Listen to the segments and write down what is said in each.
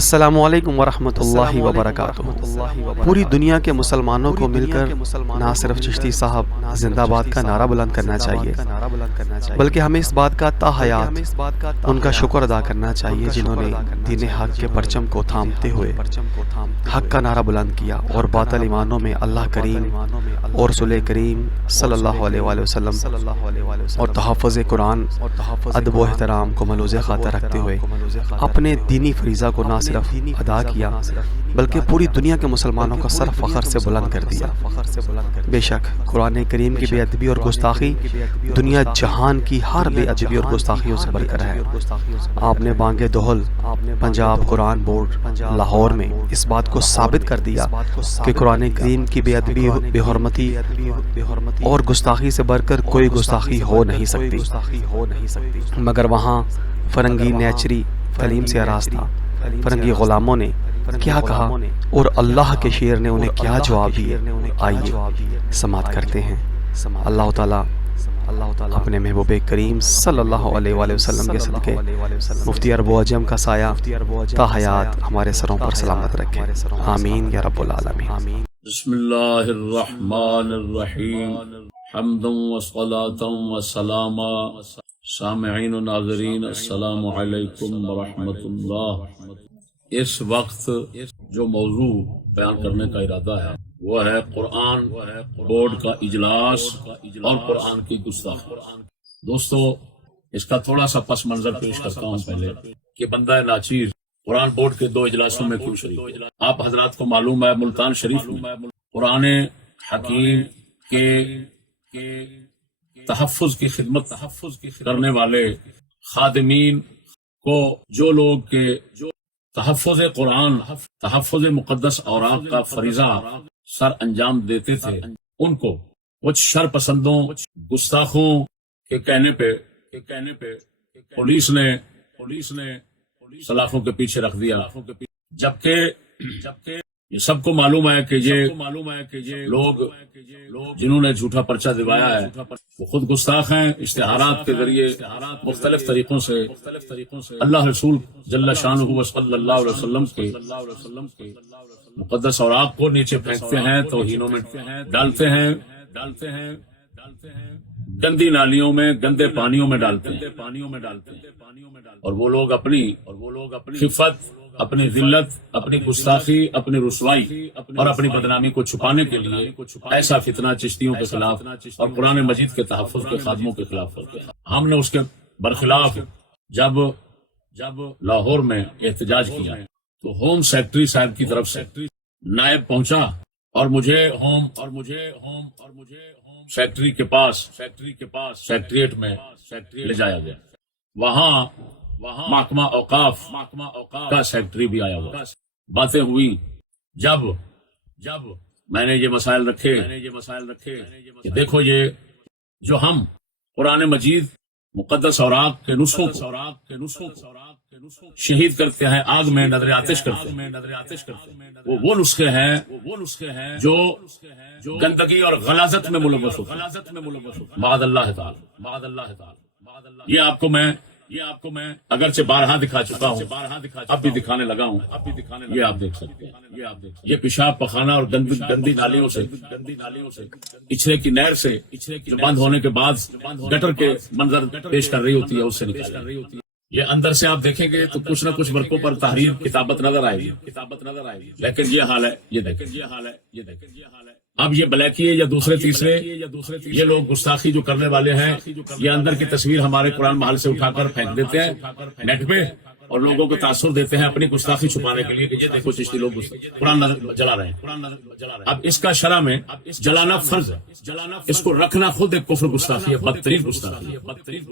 السلام علیکم ورحمۃ اللہ وبرکاتہ۔ پوری دنیا کے مسلمانوں کو مل کر نہ صرف چشتی صاحب زندہ باد کا نعرہ بلند کرنا چاہیے، بلکہ ہمیں اس بات کا تا حیات ان کا شکر ادا کرنا چاہیے جنہوں نے دین حق کے پرچم کو تھامتے ہوئے حق کا نعرہ بلند کیا اور باطل ایمانوں میں اللہ کریم اور رسول کریم صلی اللہ علیہ وآلہ وسلم اور تحفظ قرآن ادب و احترام کو ملوز خاطر رکھتے ہوئے اپنے دینی فریضہ کو نہ صرف ادا کیا بلکہ پوری دنیا کے مسلمانوں کا سر فخر سے بلند کر دیا۔ بے شک قرآن کریم کی بے ادبی اور گستاخی دنیا جہان کی ہر بے ادبی اور گستاخیوں سے بڑھ کر ہے۔ آپ نے بانگ دہل پنجاب قرآن بورڈ لاہور میں اس بات کو ثابت کر دیا کہ قرآن کریم کی بے ادبی، بے حرمتی اور گستاخی سے بڑھ کر کوئی گستاخی ہو نہیں سکتی، مگر وہاں فرنگی نیچری تعلیم سے آراز تھا۔ فرنگی غلاموں نے کیا کہا اور اللہ کے شیر نے انہیں کیا جواب دیے، آئیے سماعت کرتے ہیں۔ اللہ تعالیٰ اپنے محبوب کریم صلی اللہ علیہ وآلہ وسلم کے صدقے مفتی عرب و عجم کا سایہ تا حیات ہمارے سروں پر سلامت رکھے، آمین یا رب العالمین۔ بسم اللہ الرحمن الرحیم، حمدا و صلاۃ و سلاما۔ سامعین و ناظرین السلام علیکم ورحمۃ اللہ۔ اس وقت جو موضوع بیان کرنے کا ارادہ ہے وہ ہے قرآن بورڈ کا اجلاس اور قرآن کی گستاخی۔ دوستو، اس کا تھوڑا سا پس منظر پیش کرتا ہوں پہلے کہ بندہ ناچیر قرآن بورڈ کے 2 اجلاسوں میں کیوں شریک۔ آپ حضرات کو معلوم ہے ملتان شریف میں قرآن حکیم کے تحفظ کی خدمت کرنے والے خادمین کو جو لوگ کے تحفظ قرآن، تحفظ مقدس اوراق کا فریضہ سر انجام دیتے تھے، ان کو کچھ شر پسندوں، گستاخوں کے کہنے پہ پولیس نے سلاخوں کے پیچھے رکھ دیا، جبکہ یہ سب کو معلوم ہے کہ یہ لوگ جنہوں نے جھوٹا پرچہ دلوایا ہے وہ خود گستاخ ہیں۔ اشتہارات کے ذریعے مختلف طریقوں سے اللہ رسول جل شانہ و صلی اللہ علیہ وسلم کے مقدس اوراق کو نیچے پھینکتے ہیں، توہینوں میں ڈالتے ہیں، گندی نالیوں میں، گندے پانیوں میں ڈالتے ہیں، اور وہ لوگ اپنی خفت، اپنی ذلت، اپنی گستاخی، اپنی رسوائی اور اپنی بدنامی کو چھپانے کے لیے ایسا فتنہ چشتیوں کے خلاف اور قرآن مجید کے تحفظ کے خادموں کے خلاف کرتے ہیں۔ ہم نے اس کے برخلاف جب لاہور میں احتجاج کیا تو ہوم سیکرٹری صاحب کی طرف سے نائب پہنچا اور مجھے ہوم سیکرٹری کے پاس سیکریٹریٹ میں لے جایا گیا۔ وہاں محکمہ اوقاف کا سیکرٹری بھی آیا ہوا، باتیں ہوئی۔ جب میں نے یہ مسائل رکھے کہ دیکھو، یہ جو ہم قرآن مجید مقدس اوراق کے نسخوں کو شہید کرتے ہیں، آگ میں نظر آتش کرتے ہیں، وہ نسخے ہیں جو گندگی اور غلاظت میں ملوث ہوتے ہیں، معاذ اللہ تعالی۔ یہ آپ کو میں اگرچہ بارہا دکھا چکا ہوں، اب بھی دکھانے لگا ہوں، یہ آپ دیکھ سکتے ہیں۔ یہ پیشاب پخانہ اور گندی نالیوں سے، اچھلے کی نہر سے جو بند ہونے کے بعد گٹر کے منظر پیش کر رہی ہوتی ہے، اس سے نکال رہی ہوتی ہے۔ یہ اندر سے آپ دیکھیں گے تو کچھ نہ کچھ ورقوں پر تحریر کتابت نظر آئے گی، لیکن یہ حال ہے، یہ دیکھیں۔ اب یہ بلیکی یا دوسرے تیسرے یہ لوگ گستاخی جو کرنے والے ہیں، یہ اندر کی تصویر ہمارے قرآن محل سے اٹھا کر پھینک دیتے ہیں نیٹ پہ اور لوگوں کو تاثر دیتے ہیں اپنی گستاخی چھپانے کے لیے کہ یہ دیکھو چشتی لوگ قرآن جلا رہے ہیں۔ اب اس کا شرع میں جلانا فرض ہے، اس کو رکھنا خود ایک کفر گستاخی ہے، بدترین گستاخی ہے۔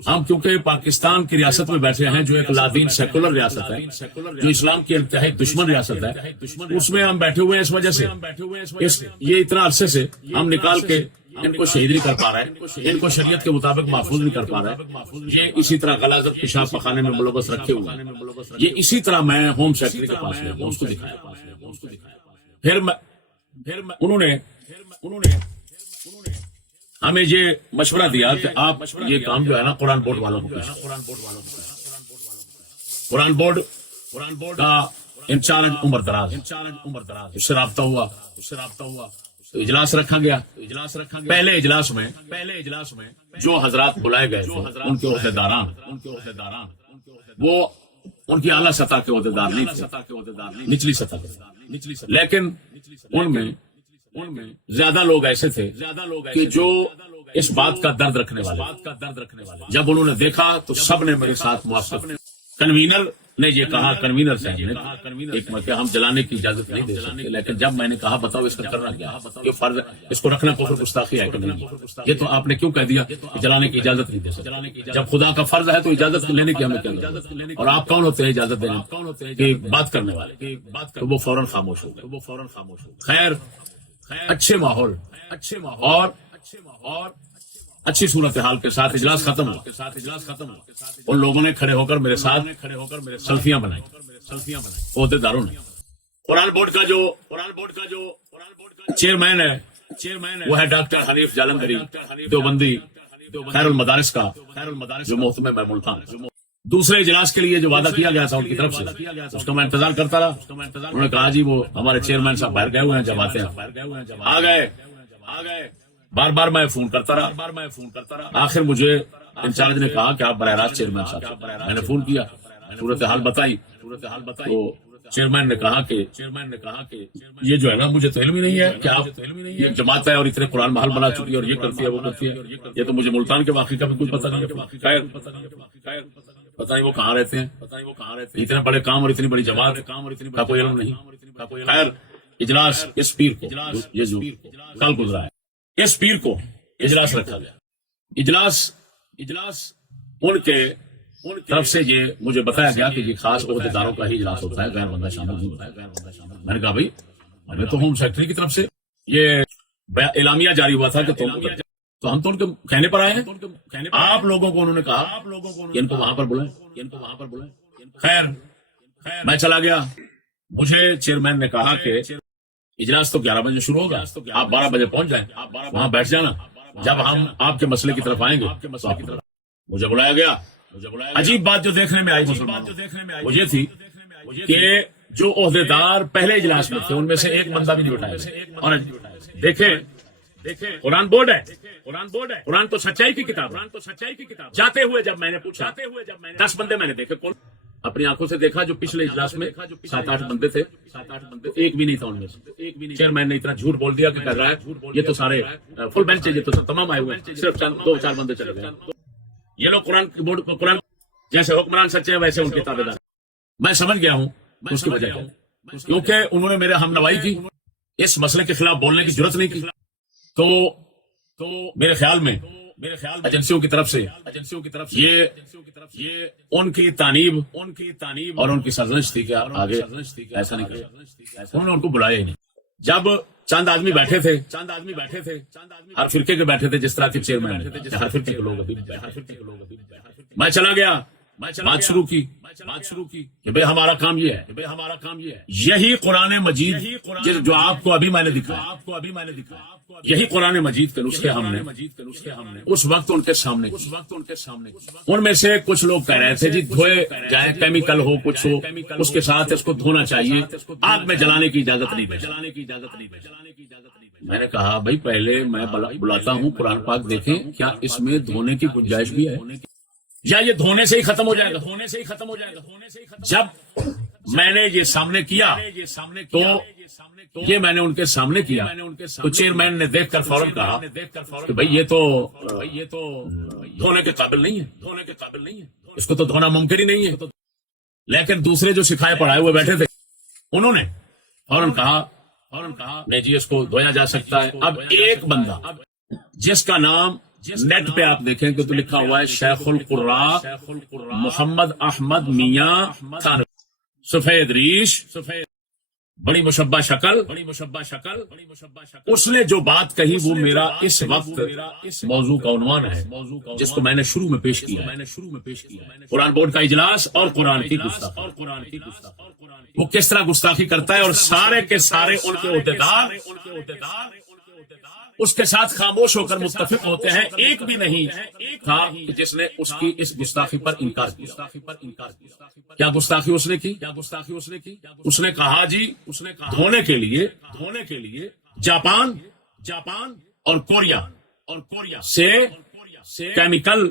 ہم کیونکہ پاکستان کی ریاست میں بیٹھے ہیں جو ایک لادین سیکولر ریاست ہے، جو اسلام کی انتہائی دشمن ریاست ہے، اس میں ہم بیٹھے ہوئے ہیں۔ اس وجہ سے یہ اتنا عرصے سے ہم نکال کے ان کو شہید نہیں کر پا رہے ہیں، ان کو شریعت کے مطابق محفوظ نہیں کر پا رہے۔ یہ اسی طرح غلاظت پیشاب پخانے میں ملوث رکھے ہوئے ہیں۔ یہ اسی طرح میں ہوم سیکرٹری کے پاس گیا، اس کو دکھایا، پھر انہوں نے ہمیں یہ مشورہ دیا کہ آپ یہ کام جو ہے نا قرآن بورڈ والوں کو قرآن بورڈ کا انچارج عمر دراز اس سے رابطہ ہوا تو اجلاس رکھا گیا. پہلے اجلاس میں جو حضرات بلائے گئے تھے ان کے عہدیداران وہ ان کی اعلیٰ سطح کے عہدیدار نہیں تھے, نچلی سطح کے. لیکن ان میں زیادہ لوگ ایسے تھے کہ جو اس بات کا درد رکھنے والے. جب انہوں نے دیکھا تو سب نے میرے ساتھ موافقت. کنوینر نے یہ کہا, کنوینر صاحب نے ایک مرتبہ ہم جلانے کی اجازت نہیں دے سکتے, لیکن جب میں نے کہا بتاؤ اس کا کرنا کیا, یہ فرض اس کو رکھنا کفر گستاخی ہے کہ نہیں, یہ تو آپ نے کیوں کہہ دیا کہ جلانے کی اجازت نہیں دے سکتے. جب خدا کا فرض ہے تو اجازت لینے کی ہمیں کیا ضرورت, اور آپ کون ہوتے ہیں اجازت دینے کی بات کرنے والے. تو وہ فوراً خاموش ہو گئے. خیر اچھے ماحول اور اچھی صورتحال کے ساتھ اجلاس ختم ہوا. ان لوگوں نے کھڑے ہو کر میرے ساتھ سیلفیاں بنائی, عہدے داروں نے. قرآن بورڈ کا جو چیئرمین ہے وہ ہے ڈاکٹر حنیف جالندھری دیوبندی خیر المدارس کا, جو محتمم ہے ملتان. دوسرے اجلاس کے لیے جو وعدہ کیا گیا تھا ان کی طرف سے, اس کا میں انتظار کرتا رہا. انہوں نے کہا جی وہ ہمارے چیئرمین صاحب باہر گئے ہوئے ہیں, جب آتے ہیں آ گئے. بار بار میں فون کرتا رہا. آخر مجھے انچارج نے کہا کہ آپ براہ راست چیئرمین صاحب. میں نے فون کیا, صورتحال بتائی. تو چیئرمین نے کہا کہ یہ جو ہے نا مجھے تو علم ہی نہیں ہے کہ آپ یہ جماعت ہے اور اتنے قرآن محل بنا چکی ہے اور یہ کرتی ہے وہ کرتی ہے. یہ تو مجھے ملتان کے واقعے کا بھی کچھ پتہ نہیں. خیر پتہ نہیں وہ کہاں رہتے ہیں, اتنے بڑے کام اور اتنی بڑی جماعت کا کوئی علم نہیں. خیر اجلاس اس پیر کو, یہ جو کل گزرا ہے, اس پیر کو اجلاس رکھا گیا. اجلاس ان کے طرف سے یہ مجھے بتایا گیا کہ یہ خاص عہدیداروں کا ہی اجلاس ہوتا ہے, غیر بندہ شامل نہیں ہوتا ہے. میں نے کہا بھائی ہمیں تو ہوم سیکرٹری کی طرف سے یہ اعلامیہ جاری ہوا تھا کہ تو ہم تو ان کے کہنے پر آئے ہیں. آپ لوگوں کو انہوں نے کہا کہ ان کو وہاں پر بلائیں. خیر میں چلا گیا. مجھے چیئرمین نے کہا کہ اجلاس تو 11 بجے شروع ہوگا, آپ 12 بجے پہنچ جائیں, وہاں بیٹھ جانا. جب ہم آپ کے مسئلے کی طرف آئیں گے. مجھے بلایا گیا. عجیب بات جو دیکھنے میں آئی مسلمانوں وہ یہ تھی کہ جو عہدیدار پہلے اجلاس میں تھے ان میں سے ایک بندہ بھی نہیں اٹھایا. اور دیکھیں قرآن بورڈ ہے, قرآن تو سچائی کی کتاب. جاتے ہوئے جب میں نے پوچھا 10 بندے میں نے دیکھے, اپنی آنکھوں سے دیکھا جو پچھلے اجلاس میں 7-8 بندے تھے, ایک بھی نہیں تھا ان میں سے. چیئرمین نے اتنا جھوٹ بول دیا کہ کر رہا ہے یہ تو سارے فل بینچ ہے, یہ تو تمام آئے ہوئے, صرف 2-4 بندے چلے گئے. یہ لوگ قرآن جیسے حکمران سچے ہیں ویسے ان کے تابعدار. میں سمجھ گیا ہوں اس کی وجہ کیا, کیونکہ انہوں نے میرے ہم نوائی کی, اس مسئلے کے خلاف بولنے کی ضرورت نہیں کی. تو میرے خیال میں ایجنسیوں کی طرف سے یہ ان کی تانیب اور ان کی سرزنش تھی کہ آگے ایسا نہیں کرے. انہوں نے ان کو بلایا ہی نہیں. جب چند آدمی بیٹھے تھے, ہر فرقے کے بیٹھے تھے, جس طرح کے چیئرمین ہر فرقے کے لوگ ابھی میں چلا گیا. بات شروع کی کہ بھئی ہمارا کام یہ ہے, یہی قرآن مجید جو آپ کو ابھی میں نے دکھایا, یہی قرآن مجید کے نسخے ہم نے اس وقت ان کے سامنے. ان میں سے کچھ لوگ کہہ رہے تھے جی دھوئے جائے, کیمیکل ہو کچھ ہو, اس کے ساتھ اس کو دھونا چاہیے, آگ میں جلانے کی اجازت نہیں. میں نے کہا بھائی پہلے میں بلاتا ہوں قرآن پاک دیکھیں کیا اس میں دھونے کی گنجائش بھی ہے, یا یہ دھونے سے ہی ختم ہو جائے گا. جب میں نے یہ سامنے کیا تو یہ میں نے ان کے سامنے کیا تو چیئرمین نے دیکھ کر فوراً کہا کہ بھائی یہ تو دھونے کے قابل نہیں ہے, اس کو تو دھونا ممکن ہی نہیں ہے. لیکن دوسرے جو سکھائے پڑھائے ہوئے بیٹھے تھے انہوں نے فوراً کہا نہیں جی اس کو دھویا جا سکتا ہے. اب ایک بندہ جس کا نام نیٹ پہ آپ دیکھیں کہ تو لکھا ہوا ہے شیخ القراء محمد احمد میاں تھانوی, سفید ریش, بڑی مشبہ شکل, اس نے جو بات کہی وہ میرا اس وقت موضوع کا عنوان ہے جس کو میں نے شروع میں پیش کیا ہے, قرآن بورڈ کا اجلاس اور قرآن کی گستاخی. وہ کس طرح گستاخی کرتا ہے اور سارے کے سارے ان کے عہدیدار اس کے ساتھ خاموش ہو کر متفق ہوتے ہیں. ایک بھی نہیں تھا جس نے اس کی اس گستاخی پر انکار کیا. کیا گستاخی اس نے کی؟ اس نے کہا جی دھونے کے لیے جاپان اور کوریا سے کیمیکل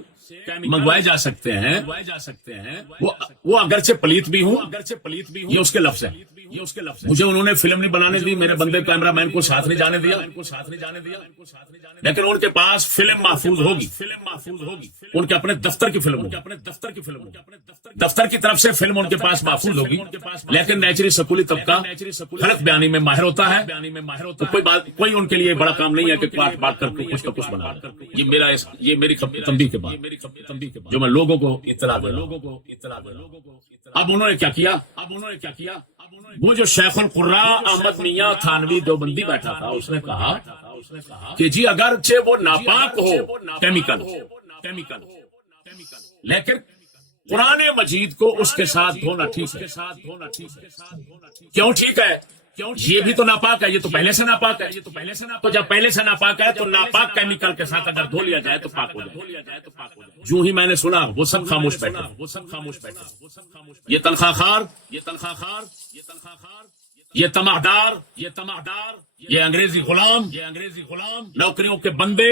منگوائے جا سکتے ہیں. وہ اگرچہ پلیت بھی ہوں، یہ اس کے لفظ ہے. مجھے انہوں نے فلم نہیں بنانے دی، میرے بندے کیمرہ مین کو ساتھ نہیں جانے دیا، لیکن ان کے پاس فلم محفوظ ہوگی. ان کے اپنے دفتر کی فلم ہوگی، دفتر کی طرف سے فلم ان کے پاس محفوظ ہوگی. لیکن نیچری سکولی طبقہ غلط بیانی میں ماہر ہوتا ہے. تو کوئی ان کے لیے بڑا کام نہیں ہے کہ بات کر کے کچھ کا کچھ بنا. یہ میری تنبیہ کے بعد جو میں لوگوں کو اطلاع دوں. اب انہوں نے کیا کیا؟ وہ جو شیخ القراء احمد میاں تھانوی دیوبندی بیٹھا تھا، اس نے کہا کہ جی اگرچہ وہ ناپاک ہو کیمیکل، لیکن قرآن مجید کو اس کے ساتھ دھونا ٹھیک ہے. کیوں ٹھیک ہے؟ یہ بھی تو ناپاک ہے، یہ تو پہلے سے ناپاک ہے. تو جب پہلے سے ناپاک ہے تو ناپاک کیمیکل کے ساتھ اگر دھو لیا جائے تو پاک ہو جائے. جو ہی میں نے سنا وہ سب خاموش بیٹھے. یہ تنخواہ خار، یہ تمہدار، یہ انگریزی غلام، نوکریوں کے بندے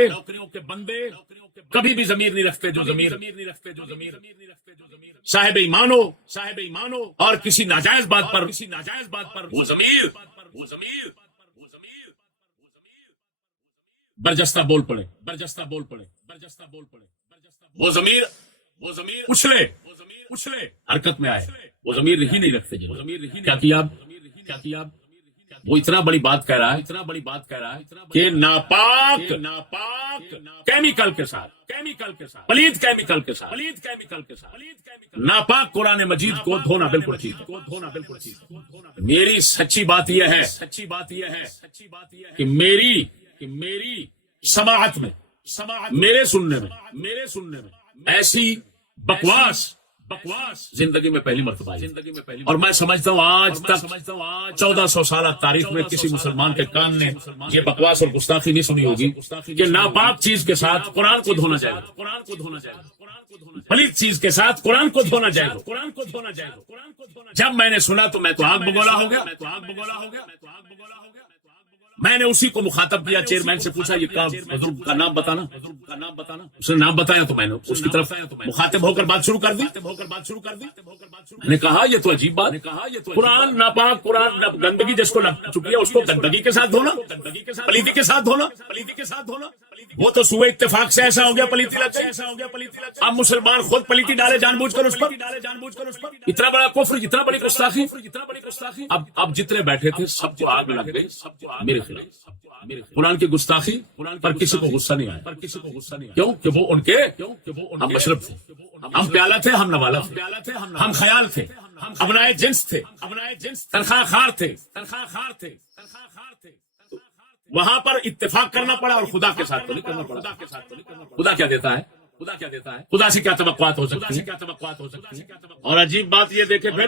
کبھی بھی ضمیر نہیں رکھتے جو ضمیر صاحب ایمانو اور کسی ناجائز بات پر وہ ضمیر برجستہ بول پڑے. وہ ضمیر اچھلے حرکت میں آئے. وہ ضمیر ہی نہیں رکھتے. کیا کیا؟ وہ اتنا بڑی بات کہہ رہا ہے کہ ناپاک کیمیکل کے ساتھ، پلیت کیمیکل کے ساتھ ناپاک قرآن مجید کو دھونا بالکل ٹھیک ہے. میری سچی بات یہ ہے کہ میری سماعت میں، میرے سننے میں ایسی بکواس زندگی میں پہلی مرتبہ آئی. اور میں سمجھتا ہوں آج تک 1400 سالہ تاریخ میں کسی مسلمان کے کان نے یہ بکواس اور گستاخی نہیں سنی ہوگی کہ ناپاک چیز کے ساتھ قرآن کو دھونا جائے گا، پلیت چیز کے ساتھ قرآن کو دھونا جائے گا. جب میں نے سنا تو میں تو آگ بگولا ہو گیا. میں نے اسی کو مخاطب کیا، چیئرمین سے پوچھا یہ بزرگ کا نام بتانا. اس نے نام بتایا تو میں نے اس کی طرف مخاطب ہو کر بات شروع کر دی. میں نے کہا یہ تو عجیب بات، قرآن ناپاک، قرآن گندگی جس کو لگ چکی ہے اس کو گندگی کے ساتھ دھونا، پلیتی کے ساتھ دھونا. وہ تو سوئے اتفاق سے ایسا ہو گیا پلیتی لگ گئی. اب مسلمان خود پلیتی ڈالے جان بوجھ کر اس پر. اتنا بڑا کفر، اتنا بڑی گستاخی. اب جتنے بیٹھے تھے سب کو آگ لگ گئی میرے خلاف. قرآن کی گستاخی پر کسی کو غصہ نہیں آیا. کیوں کہ وہ ان کے ہم مشرب تھے، ہم پیالہ تھے، ہم نوالا تھے، ہم خیال تھے، ابنائے جنس تھے، تنخواہ خار تھے. وہاں پر اتفاق کرنا پڑا اور خدا کے ساتھ تو نہیں کرنا پڑا. خدا کیا دیتا ہے؟ خدا سے کیا توقعات ہو سکتی ہیں؟ اور عجیب بات یہ دیکھے پھر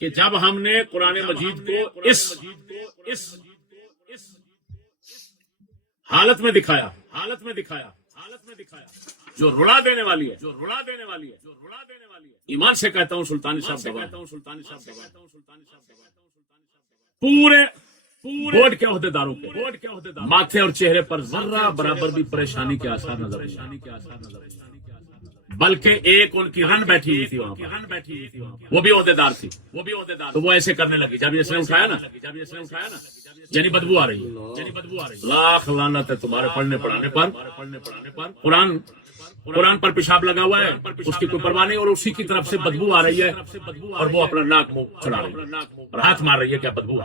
کہ جب ہم نے قرآن مجید کو اس حالت میں دکھایا جو رلا دینے والی ہے. ایمان سے کہتا ہوں سلطانی صاحب پورے بورڈ کے عہدیداروں کے ماتھے اور چہرے پر ذرہ برابر بھی پریشانی کے آثار نظر نہیں، بلکہ ایک ان کی رن بیٹھی ہوئی تھی وہاں پر، وہ بھی عہدیدار تھی. تو وہ ایسے کرنے لگی جب اس نے اٹھایا نا، یعنی بدبو آ رہی ہے. لاکھ لعنت ہے تمہارے پڑھنے پڑھانے پر. قرآن پر پیشاب لگا ہوا ہے، اس کی کوئی پرواہ نہیں، اور اسی کی طرف سے بدبو آ رہی ہے اور وہ اپنا ناک منہ چڑھا رہی ہے اور ہاتھ مار رہی ہے کیا بدبو.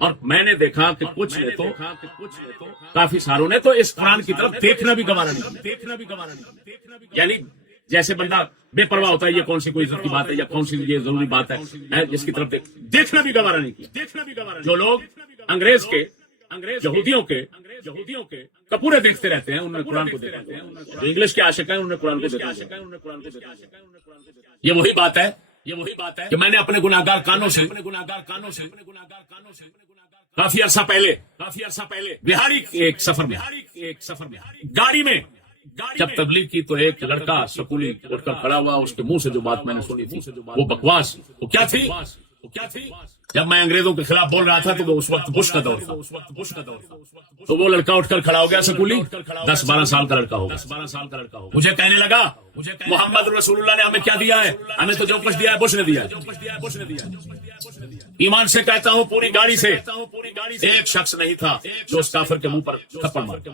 اور میں نے دیکھا کہ کچھ نے تو کافی ساروں نے تو اس قرآن کی طرف دیکھنا بھی گوارا نہیں. یعنی جیسے بندہ بے پرواہ ہوتا ہے یہ کون سی کوئی عزت کی بات ہے یا کون سی یہ ضروری بات ہے جس کی طرف دیکھنا بھی گوارا نہیں کیا. جو لوگ انگریز کے یہودیوں کے کپورے دیکھتے رہتے ہیں انہوں نے قرآن کو دیکھا. جو انگلش کے عاشق ہیں انہوں نے قرآن کو دیکھا. یہ وہی بات ہے کہ میں نے اپنے گناہگار کانوں سے کافی عرصہ پہلے بہاری ایک سفر میں گاڑی میں جب تبلیغ کی تو ایک لڑکا سکولی اٹھ کر کھڑا ہوا. اس کے منہ سے جو بات میں نے سنی تھی وہ بکواس. وہ کیا تھی؟ جب میں انگریزوں کے خلاف بول رہا تھا تو وہ اس وقت بش کا دور تھا. تو وہ لڑکا اٹھ کر کھڑا ہو گیا, سکولی 10-12 سال کا لڑکا ہوگا. مجھے کہنے لگا محمد رسول اللہ نے ہمیں کیا دیا ہے؟ ہمیں تو جو کچھ دیا ہے بش نے دیا ہے. ایمان سے کہتا ہوں پوری گاڑی سے ایک شخص نہیں تھا جو اس کافر کے منہ پر تھپڑ مارتا.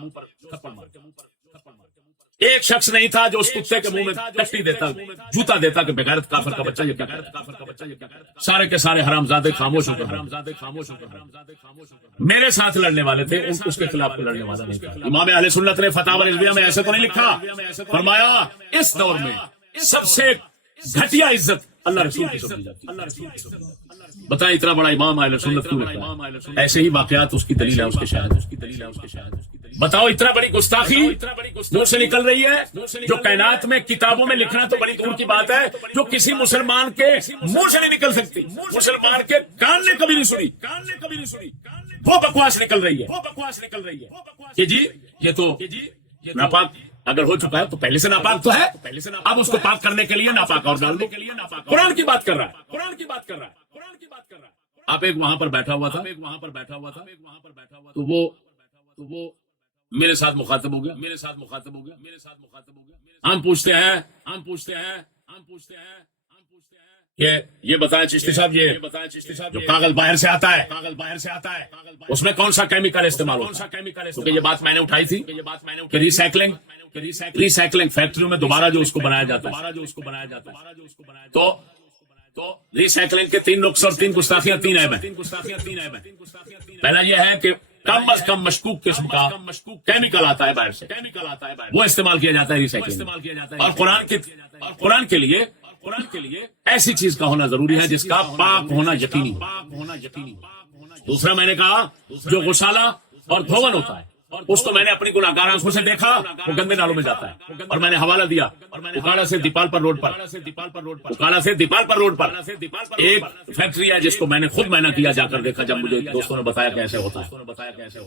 ایک شخص نہیں تھا جو اس کتے کے منہ میں ٹٹی دیتا, جوتا دیتا کہ بغیرت کافر کا بچہ یہ کیا کرتا. سارے کے سارے حرامزادے خاموش ہو کر میرے ساتھ لڑنے والے تھے, اس کے خلاف لڑنے والا نہیں تھا. امام اہل سنت نے فتاوی الرضویہ میں ایسے تو نہیں لکھا, فرمایا اس دور میں سب سے گھٹیا عزت اللہ رسول کی سمجھی جاتی ہے. بتائیں اتنا بڑا امام اہل سنت کیوں لکھا؟ ایسے ہی واقعات اس کی دلیل ہے, اس کے شاہد. بتاؤ اتنا بڑی گستاخی منہ سے نکل رہی ہے جو کائنات میں کتابوں میں لکھنا تو بڑی دور کی بات ہے, جو کسی مسلمان کے منہ سے نہیں نکل سکتی, مسلمان کے کان نے کبھی نہیں سنی, وہ بکواس نکل رہی ہے کہ جی یہ تو ناپاک اگر ہو چکا ہے تو پہلے سے ناپاک تو ہے, اب اس کو پاک کرنے کے لیے ناپاک اور ڈال دو. قرآن کی بات کر رہا ہے. آپ ایک وہاں پر بیٹھا ہوا تھا تو وہ میرے ساتھ مخاطب ہو گیا. ہم پوچھتے ہیں کہ یہ بتائیں چشتی صاحب, یہ جو کاغذ باہر سے آتا ہے اس میں کون سا کیمیکل استعمال ہوتا ہے؟ کیونکہ یہ بات میں نے اٹھائی تھی کہ ریسائکلنگ فیکٹریوں میں دوبارہ جو اس کو بنایا جاتا ہے تو ریسائکلنگ کے 3 نقص اور 3 گستاخیاں 3 عیب ہیں. پہلا یہ ہے کہ کم از کم مشکوک قسم کا کیمیکل آتا ہے باہر سے, وہ استعمال کیا جاتا ہے ریسائکلنگ. اور قرآن کے لیے ایسی چیز کا ہونا ضروری ہے جس کا پاک ہونا یقینی. دوسرا میں نے کہا جو غسالہ اور دھون ہوتا ہے اس کو میں نے اپنی گناہگار آنکھوں سے دیکھا, وہ گندے نالوں میں جاتا ہے. اور میں نے حوالہ دیا اکاڑا سے دیپال پر روڈ پر ایک فیکٹری ہے جس کو میں نے خود معائنہ کیا, جا کر دیکھا جب مجھے دوستوں نے بتایا کیسے ہوتا ہے.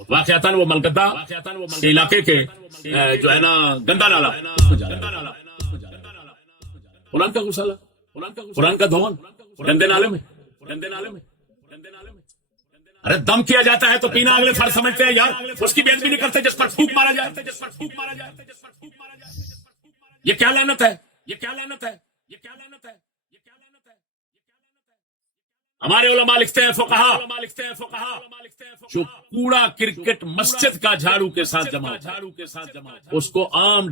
واقعتاً وہ ملکدہ کے علاقے کے جو ہے نا گندا نالا, قرآن کا غسالہ, قرآن کا دھون گندے نالے میں. ارے دم کیا جاتا ہے تو پینا اگلے فرض سمجھتے ہیں یار, اس کی بےعزتی نہیں کرتے جس پر پھونک مارا جائے. یہ کیا لعنت ہے؟ ہمارے علماء لکھتے ہیں فقہا جو کوڑا کرکٹ مسجد کا جھاڑو کے ساتھ جمع اس کو عام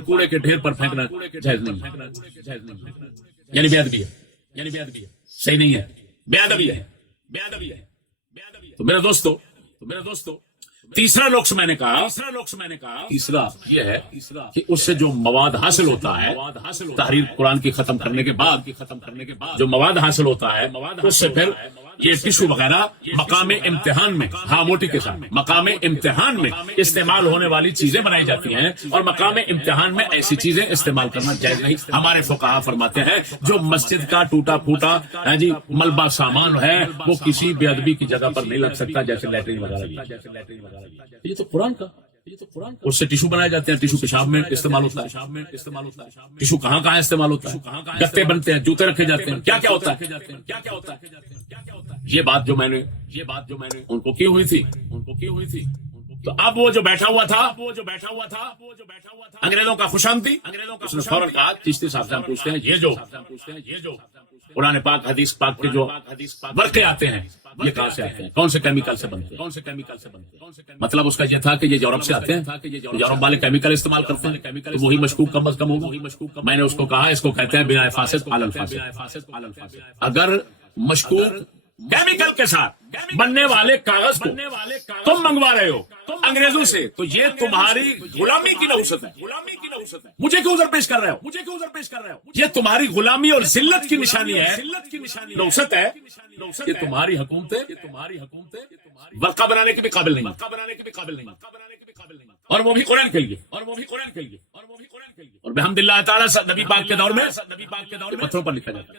کوڑے کے ڈھیر پر پھینکنا جائز نہیں, یعنی بے ادبی ہے, صحیح نہیں ہے, بے ادبی ہے. تو میرے دوستو تیسرا نقص میں نے کہا, تیسرا یہ ہے کہ اس سے جو مواد حاصل ہوتا ہے تحریر قرآن کی ختم کرنے کے بعد جو مواد حاصل ہوتا ہے اس سے پھر یہ ٹشو وغیرہ مقام امتحان میں خاموشی کے ساتھ مقام امتحان میں استعمال ہونے والی چیزیں بنائی جاتی ہیں, اور مقام امتحان میں ایسی چیزیں استعمال کرنا جائز نہیں. ہمارے فقہا فرماتے ہیں جو مسجد کا ٹوٹا پھوٹا جی ملبہ سامان ہے وہ کسی بے ادبی کی جگہ پر نہیں لگ سکتا, جیسے لیٹرین وغیرہ. یہ تو قرآن کا, اس سے ٹشو بنائے جاتے ہیں, ٹشو پیشاب میں استعمال ہوتا ہے. ٹشو کہاں استعمال ہوتا ہے, گتے بنتے ہیں, جوتے رکھے جاتے ہیں, کیا ہوتا ہے. یہ بات جو میں نے ان کو کی ہوئی تھی, تو اب وہ جو بیٹھا ہوا تھا انگریزوں کا خوشامدی, اس نے فوراً کہا چشتی صاحب سے ہم پوچھتے ہیں یہ جو قرآن پاک حدیث پاک کے جو ورقے آتے ہیں یہ کہاں سے آتے ہیں, کون سے کیمیکل سے بنتے ہیں؟ مطلب اس کا یہ تھا کہ یہ یورپ سے آتے ہیں, یورپ والے کیمیکل استعمال کرتے ہیں تو وہی مشکوک کم از کم ہوگا. میں نے اس کو کہا اس کو کہتے ہیں بنا فاسد علی الفاسد. اگر مشکوک کیمیکل کے ساتھ بننے والے کاغذ کو تم منگوا رہے ہو انگریزوں سے تو یہ تمہاری غلامی کی نحوست ہے. مجھے کیوں ادھر پیش کر رہے ہو؟ یہ تمہاری غلامی اور ذلت کی نشانی ہے, نحوست ہے. یہ تمہاری حکومتیں ورقہ بنانے کے بھی قابل نہیں, اور وہ بھی قرآن کے لیے. اور بحمداللہ تعالیٰ نبی پاک کے دور میں پتھروں پر لکھا جاتا ہے.